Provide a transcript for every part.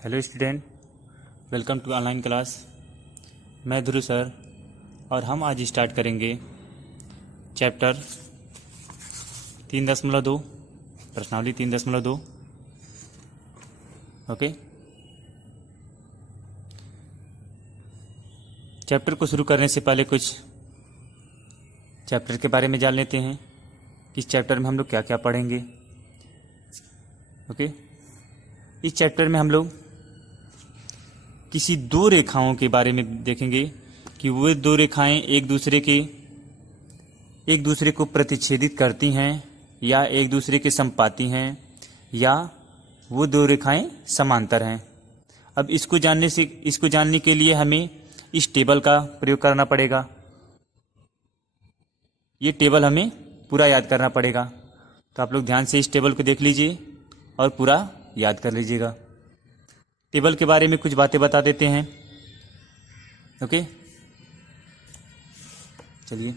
Hello student, welcome to online class. मैं Dhruv sir और हम आज स्टार्ट करेंगे चैप्टर 3.2 प्रश्नावली 3.2। ओके, चैप्टर को शुरू करने से पहले कुछ चैप्टर के बारे में जान लेते हैं कि इस चैप्टर में हम लोग क्या क्या पढ़ेंगे। ओके, इस चैप्टर में हम लोग किसी दो रेखाओं के बारे में देखेंगे कि वो दो रेखाएं एक दूसरे को प्रतिच्छेदित करती हैं या एक दूसरे के संपाती हैं या वो दो रेखाएं समांतर हैं। अब इसको जानने के लिए हमें इस टेबल का प्रयोग करना पड़ेगा। ये टेबल हमें पूरा याद करना पड़ेगा, तो आप लोग ध्यान से इस टेबल को देख लीजिए और पूरा याद कर लीजिएगा। टेबल के बारे में कुछ बातें बता देते हैं। ओके, चलिए।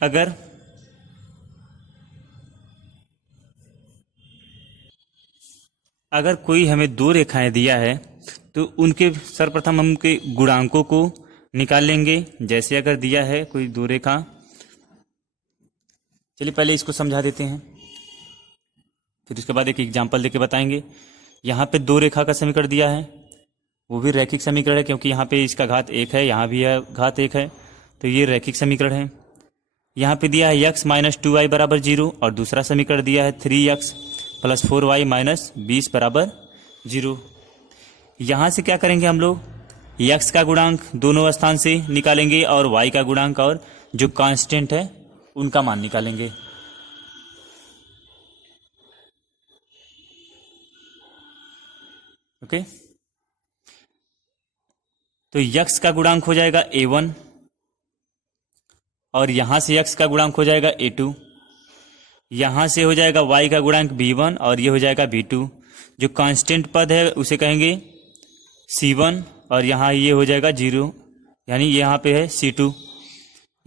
अगर कोई हमें दो रेखाएं दिया है तो उनके सर्वप्रथम हम उनके गुणांकों को निकाल लेंगे। जैसे अगर दिया है कोई दो रेखा, चलिए पहले इसको समझा देते हैं, फिर उसके बाद एक एग्जाम्पल देके बताएंगे। यहाँ पे दो रेखा का समीकरण दिया है, वो भी रैखिक समीकरण है क्योंकि यहाँ पे इसका घात 1 है, यहाँ भी घात 1 है, तो ये रैखिक समीकरण है। यहाँ पे दिया है x - 2y बराबर 0 और दूसरा समीकरण दिया है 3x + 4y - 20 बराबर 0। यहाँ से क्या करेंगे हम लोग, x का गुणांक दोनों स्थान से निकालेंगे और y का गुणांक और जो कांस्टेंट है उनका मान निकालेंगे। ओके, तो x का गुणांक हो जाएगा a1 और यहां से x का गुणांक हो जाएगा a2, यहां से हो जाएगा y का गुणांक b1 और ये हो जाएगा b2। जो कांस्टेंट पद है उसे कहेंगे c1 और यहाँ ये हो जाएगा 0, यानी यहाँ पे है c2,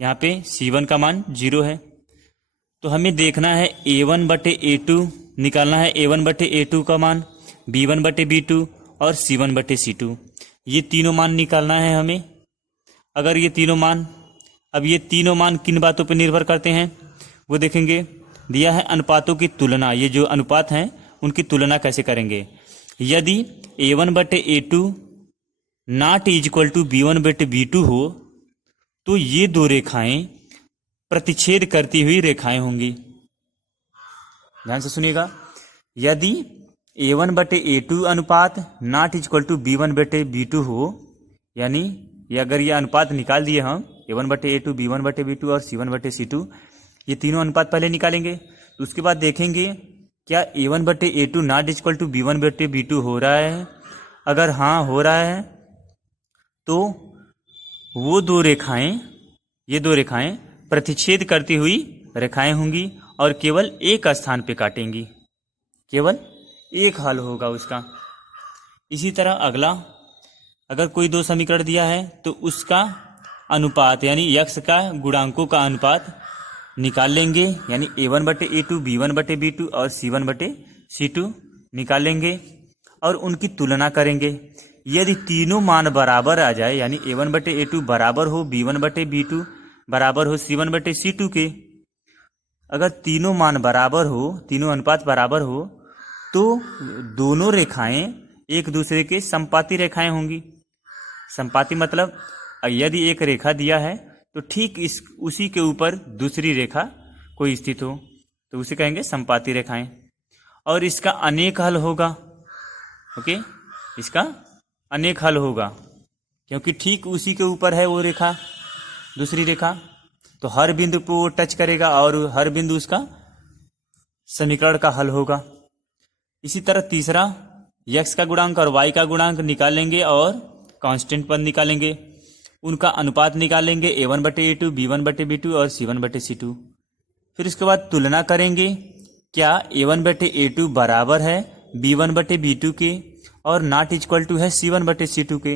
यहाँ पे c1 का मान 0 है। तो हमें देखना है a1/a2 निकालना है, a1/a2 का मान, b1/b2 और c1/c2, ये तीनों मान निकालना है हमें। अगर ये तीनों मान, अब ये तीनों मान किन बातों पर निर्भर करते हैं वो देखेंगे। दिया है अनुपातों की तुलना, ये जो अनुपात हैं उनकी तुलना कैसे करेंगे। यदि a1/a2 not equal to b1/b2 हो तो ये दो रेखाएं प्रतिच्छेद करती हुई रेखाएं होंगी। ध्यान से सुनिएगा, यदि a1/a2 अनुपात नॉट इक्वल टू b1/b2 हो, यानी अगर ये अनुपात निकाल दिए हम a1/a2, b1/b2 और c1/c2, ये तीनों अनुपात पहले निकालेंगे। तो उसके बाद देखेंगे क्या a1/a2 not equal to b1/b2 हो रहा है। अगर हाँ हो रहा है तो वो दो रेखाएं, ये दो रेखाएं प्रतिच्छेद करती हुई रेखाएं होंगी और केवल एक स्थान पे काटेंगी, केवल एक हल होगा उसका। इसी तरह अगला, अगर कोई दो समीकरण दिया है तो उसका अनुपात यानी x का गुणांकों का अनुपात निकाल लेंगे, यानी a1/a2, b1/b2 और c1/c2 निकाल लेंगे और उनकी तुलना करेंगे। यदि तीनों मान बराबर आ जाए, यानी a1/a2 बराबर हो b1/b2 बराबर हो c1/c2 के, अगर तीनों मान बराबर हो, तीनों अनुपात बराबर हो, तो दोनों रेखाएं एक दूसरे के संपाती रेखाएं होंगी। संपाती मतलब यदि एक रेखा दिया है तो ठीक उसी के ऊपर दूसरी रेखा कोई स्थित हो तो उसे कहेंगे संपाती रेखाएं, और इसका अनेक हल होगा। ओके, इसका अनेक हल होगा क्योंकि ठीक उसी के ऊपर है वो रेखा, दूसरी रेखा, तो हर बिंदु पर वो टच करेगा और हर बिंदु उसका समीकरण का हल होगा। इसी तरह तीसरा, x का गुणांक और y का गुणांक निकालेंगे और कांस्टेंट पद निकालेंगे, उनका अनुपात निकालेंगे a1/a2, b1/b2 और c1/c2। फिर उसके बाद तुलना करेंगे, क्या a1/a2 बराबर है b1/b2 के और नॉट इक्वल टू है c1/c2 के।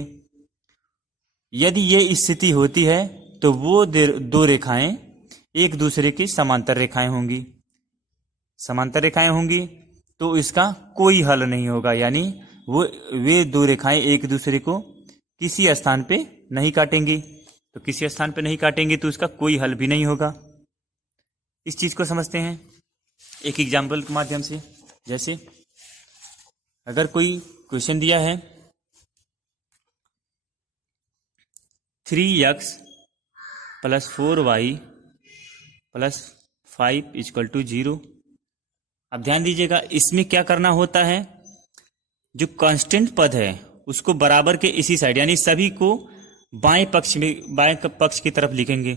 यदि ये स्थिति होती है तो वो दो रेखाएं एक दूसरे की समांतर रेखाएं होंगी, समांतर रेखाएं होंगी तो इसका कोई हल नहीं होगा, यानी वे दो रेखाएं एक दूसरे को किसी स्थान पे नहीं काटेंगी। तो किसी स्थान पे नहीं काटेंगे तो इसका कोई हल भी नहीं होगा। इस चीज को समझते हैं एक एग्जाम्पल के माध्यम से। जैसे अगर कोई क्वेश्चन दिया है 3x + 4y + 5 = 0। अब ध्यान दीजिएगा, इसमें क्या करना होता है, जो कांस्टेंट पद है उसको बराबर के इसी साइड, यानी सभी को बाएं पक्ष की तरफ लिखेंगे।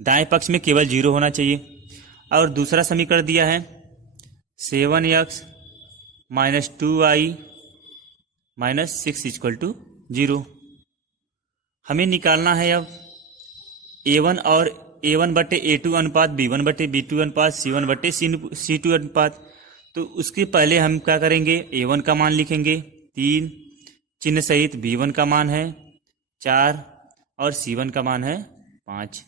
दाएं पक्ष में केवल 0 होना चाहिए। और दूसरा समीकरण दिया है 7x - 2y - 6 = 0। हमें निकालना है अब a1 और a1/a2 अनुपात, b1/b2 अनुपात, c1/c2 अनुपात। तो उसके पहले हम क्या करेंगे, a1 का मान लिखेंगे 3 चिन्ह सहित, b1 का मान है 4 और c1 का मान है 5।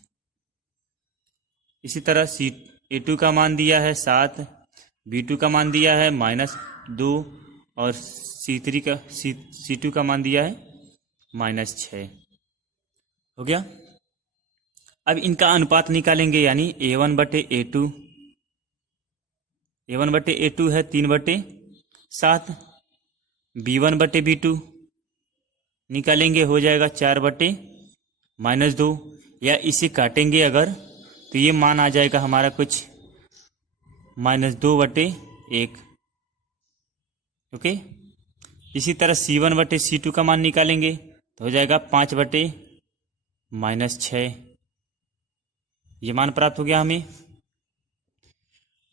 इसी तरह a2 का मान दिया है 7, b2 का मान दिया है -2 और c2 का मान दिया है -6। हो गया। अब इनका अनुपात निकालेंगे, यानी a1/a2, a1/a2 है 3/7, b1/b2 निकालेंगे हो जाएगा 4/-2, या इसे काटेंगे अगर तो ये मान आ जाएगा हमारा कुछ -2/1। ओके। इसी तरह c1/c2 का मान निकालेंगे तो हो जाएगा 5/-6। ये मान प्राप्त हो गया हमें।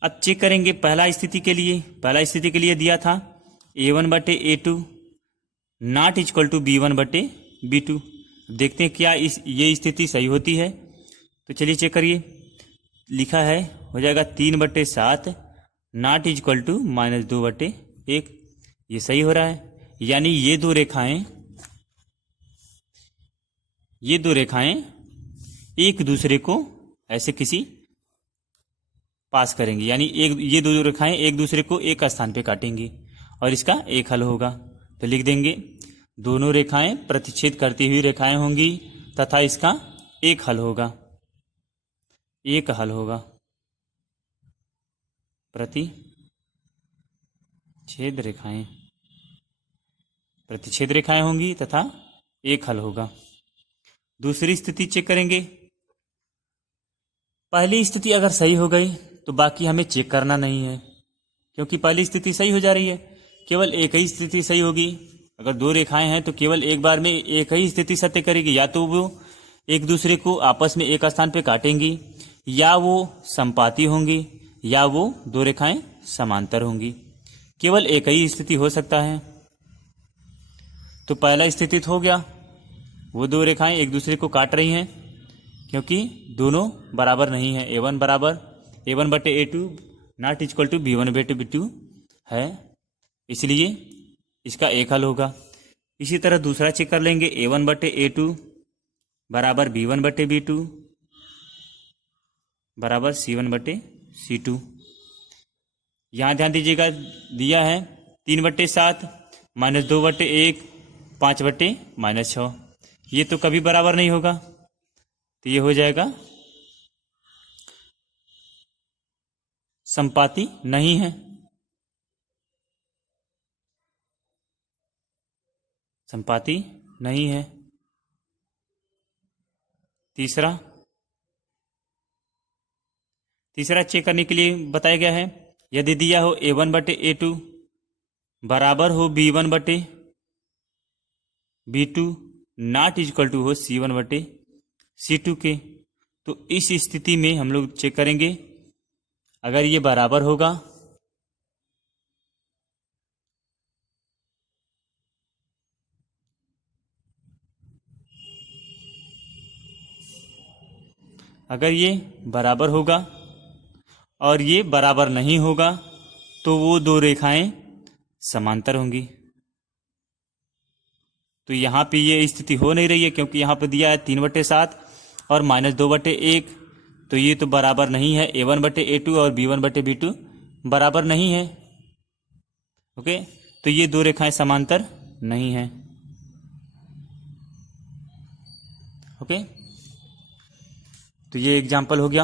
अब चेक करेंगे पहला स्थिति के लिए दिया था a1/a2 ≠ b1/b2। देखते हैं क्या ये स्थिति सही होती है। तो चलिए चेक करिए। लिखा है हो जाएगा 3/7 ≠ -2/1। ये सही हो रहा है, यानी ये दो रेखाएं एक दूसरे को ऐसे किसी पास करेंगी, यानी ये दो रेखाएं एक दूसरे को एक स्थान पे काटेंगी और इसका एक हल होगा। तो लिख देंगे दोनों रेखाएं प्रतिच्छेद करती हुई रेखाएं होंगी तथा इसका एक हल होगा। प्रतिच्छेद रेखाएं होंगी तथा एक हल होगा। दूसरी स्थिति चेक करेंगे। पहली स्थिति अगर सही हो गई तो बाकी हमें चेक करना नहीं है, क्योंकि पहली स्थिति सही हो जा रही है। केवल एक ही स्थिति सही होगी। अगर दो रेखाएं हैं तो केवल एक बार में एक ही स्थिति सत्य करेगी, या तो वो एक दूसरे को आपस में एक स्थान पे काटेंगी, या वो संपाती होंगी, या वो दो रेखाएं समांतर होंगी। केवल एक ही स्थिति हो सकता है। तो पहला स्थिति हो गया, वो दो रेखाएं एक दूसरे को काट रही हैं क्योंकि दोनों बराबर नहीं है। a1/a2 ≠ b1/b2 है, इसलिए इसका एक हल होगा। इसी तरह दूसरा चेक कर लेंगे। a1/a2 = b1/b2 = c1/c2। यहां ध्यान दीजिएगा, दिया है 3/7 -2/1 5/-6। ये तो कभी बराबर नहीं होगा, तो ये हो जाएगा संपाती नहीं है। संपाती नहीं है। तीसरा चेक करने के लिए बताया गया है, यदि दिया हो a1/a2 बराबर हो b1/b2 ≠ हो c1/c2 के, तो इस स्थिति में हम लोग चेक करेंगे अगर ये बराबर होगा और ये बराबर नहीं होगा तो वो दो रेखाएं समांतर होंगी। तो यहां पे ये स्थिति हो नहीं रही है, क्योंकि यहां पे दिया है 3/7 और -2/1, तो ये तो बराबर नहीं है, A1/A2 और B1/B2 बराबर नहीं है। ओके, तो ये दो रेखाएं समांतर नहीं है। ओके, तो ये एग्जाम्पल हो गया।